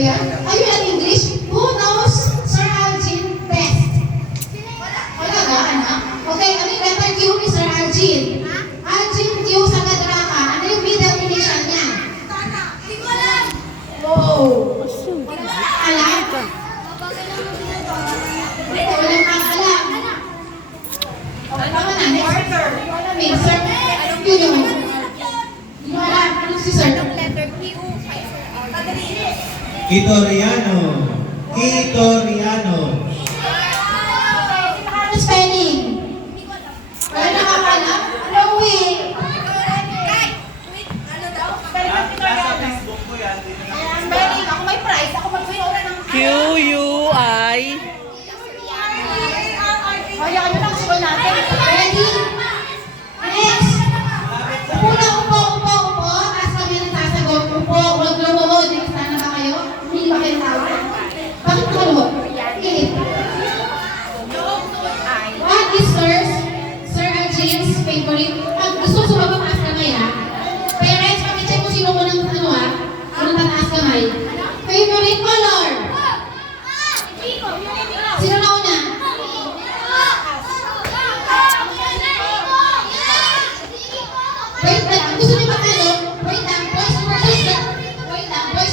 ba yan? Ayun ang English. Who knows Sir Algin best? Wala ba, anak? Okay, ano yung letter Q ni Sir Algin? Algin Q sa Kadraka. Ano yung middle initial niya? Wow! Alam? Walang alam. Tama na, next. Wait, Sir. Yun yun. Hindi mo alam. Ano si Sir? Kitoriano. Kitoriano. Ano spelling? Wala nakakalam? Ano way? Nasa Facebook ko yan. Spelling. Ako may prize. Ako mag-win ora ng... Q-U-I. Kaya ano lang school natin. Ready? Next. Upo na, upo. Taas kami ng sasagot. Upo. Huwag lumuhod. Next na ba kayo? Hindi ba kayo tawag? Bakit ka lumuhod? Okay. What is Sir Algin's favorite? Pag gusto sumabang taas kamay ha. Parents, pakicheck mo sino ko ng unang tataas kamay. Favorite color? Sino na una? Wait lang, gusto niyo matalo? Wait lang, boys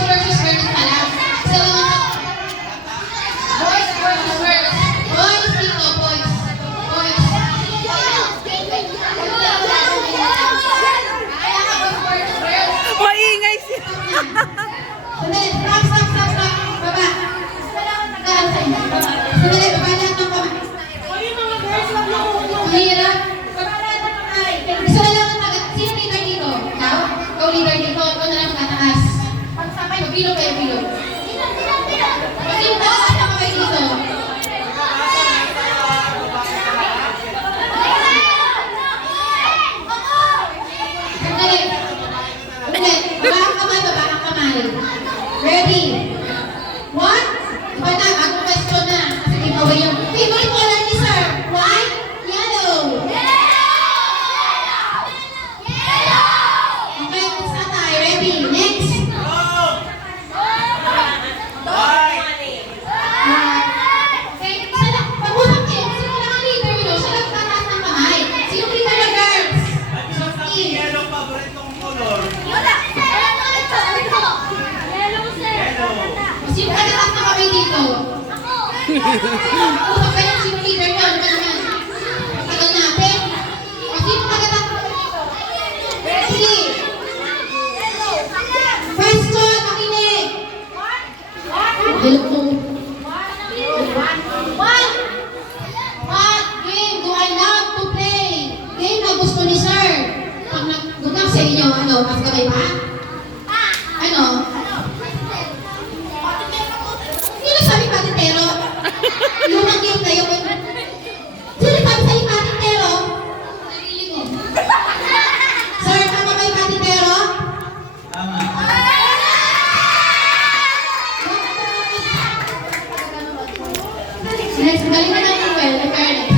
versus girls pala. So, boys versus girls. Boys dito, boys. Kaya ka boys versus girls. Maingay siya. Sandali, stop. Baba. Tagaan sa inyo. Sandali, baba lahat ng kamay. Mahirap. Baba lahat ng kamay. Isa na lang ang tagat. Sino leader dito? Ikaw? Ikaw leader dito. Ikaw na lang magtataas. Pagsapay mo, bilog kayo, bilog. Sino na ang kamay dito? Sandali. Ulit. Baba ang kamay. Ready? One? Iba na, bagong question na. Kasi giveaway yung favorite color ni Sir. White? Yellow? Okay, it's na tayo. Ready? Next? Okay, isa lang. Pag-usap kayo. Sino lang ang leader nyo? Siya lang tataas ng kamay. Sino leader na girls? Yellow paboritong color. Sino ka tataas ng kamay dito? Pag-usap kayo. Sino leader nyo? Ano ba naman? Tagal natin. O sino ka tataas ng kamay dito? Ready? Question, makinig. What game do I love to play? Game na gusto ni Sir. Pag nagdudang sa inyo, ano, mas gabay pa? Ano? Sino sabi patintero? Yung ang game na yun. Sino sabi sa'yo patintero? Sarili ko. Sir, tama ba yung patintero? Tama. Next, galing na natin well, in fairness.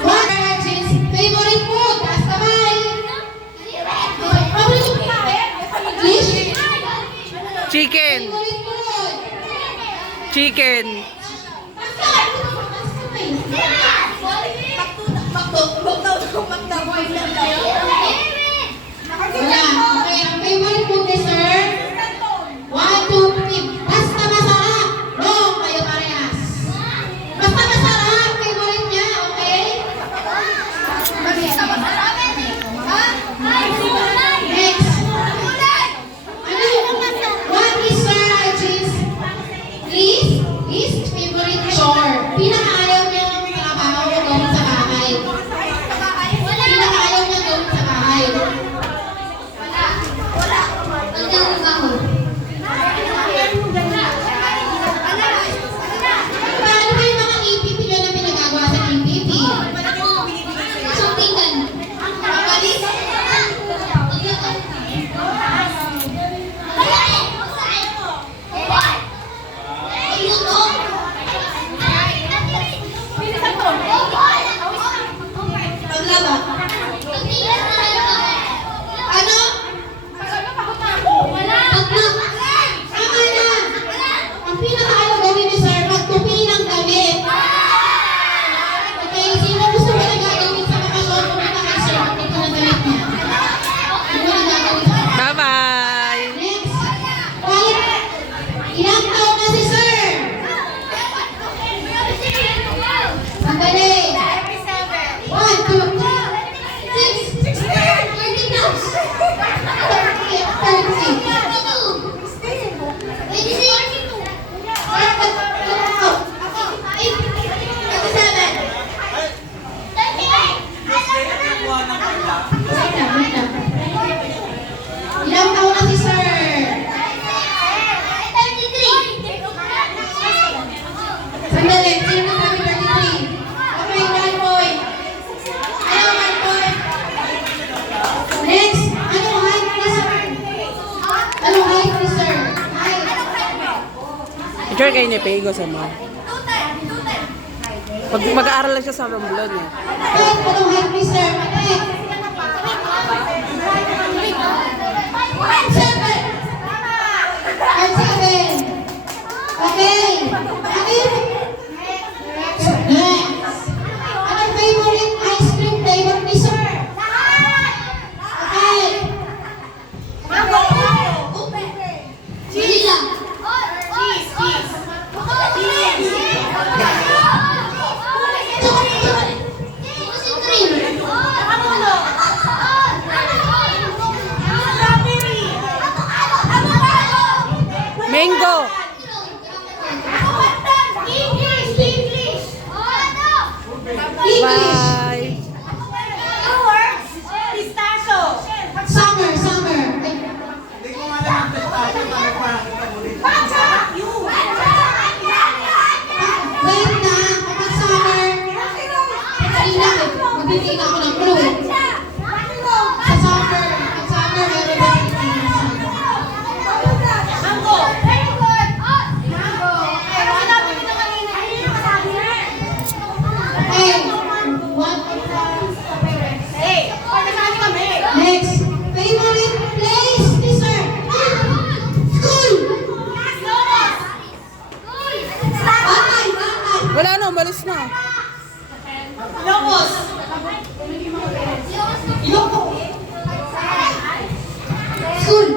What are Algin's favorite food? Taas kamay. Favorite food natin? English? Chicken. Favorite food? Chicken. Taas kamay. Wala. Okay, ang favorite food ni Sir? 1, 2, 3. Basta masarap. Wrong kayo parehas. Basta masarap. Favorite niya, okay? Next. Ano yung what is Sir Algin's least favorite chore? Pinakaayaw niyang trabaho o gawin sa bahay. Pinakaayaw niya gawin sa bahay. Picture kayo ni Pego sa mo. Mag-aaral lang siya sa Romblon eh. Wait, anong help me, sir? Wait. Seven. And seven. Okay. Next. Anong favorite ice cream flavor ni sir? Okay. Vanilla. Mango! Bye! Summer, summer. Hindi ko alam ang pistachio, bakit parang kita mo dito? Wait na, kapag summer, kanina, magbibigay ako ng clue. Sa summer, at summer, meron ba Okay, what? Next, favorite place, sir? School! Bakay, bakay. Wala na, umalis na. Ilocos. Ilocos. School.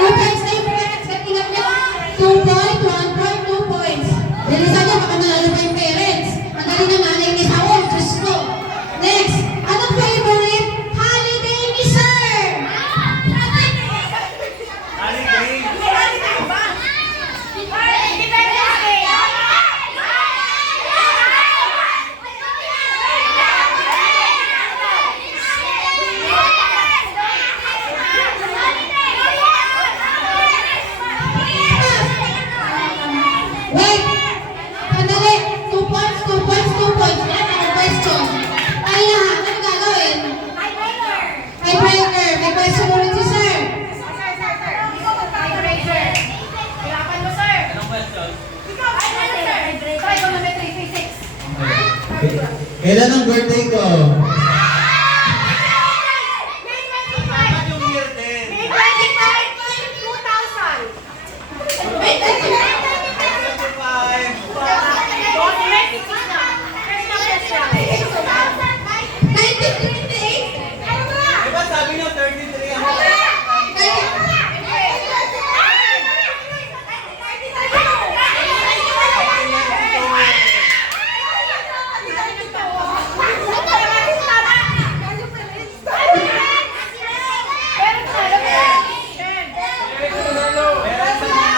Okay, stay friends. Tingnan niyo. 2 point, 1 point, 2 points. Bilisan niyo, baka manalo pa yung parents. Ang galing ng nanay ni Saul. Diyos ko. Next, anong favorite holiday ni sir? Holiday. Wait! Sandali! 2 points, 2 points, 2 points. Yan ang question. Ay lahat, ano gagawin? Tiebreaker. May question ulit si sir. Anong question? Kailan ang birthday ko? Dapat yung year din. 25. 1928? Diba sabi niyo 33 ang meron sa mga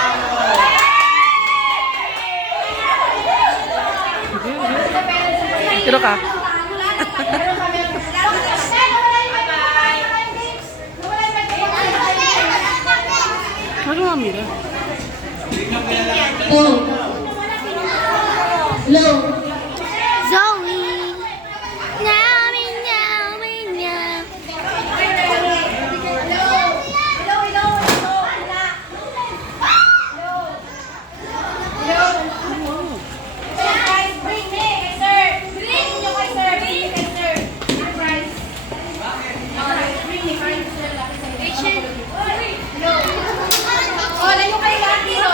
Tiro ka. Ano nga, Mira? Low. Low. Zoe. Meow, meow, meow. Oh, layo kayo lahat dito.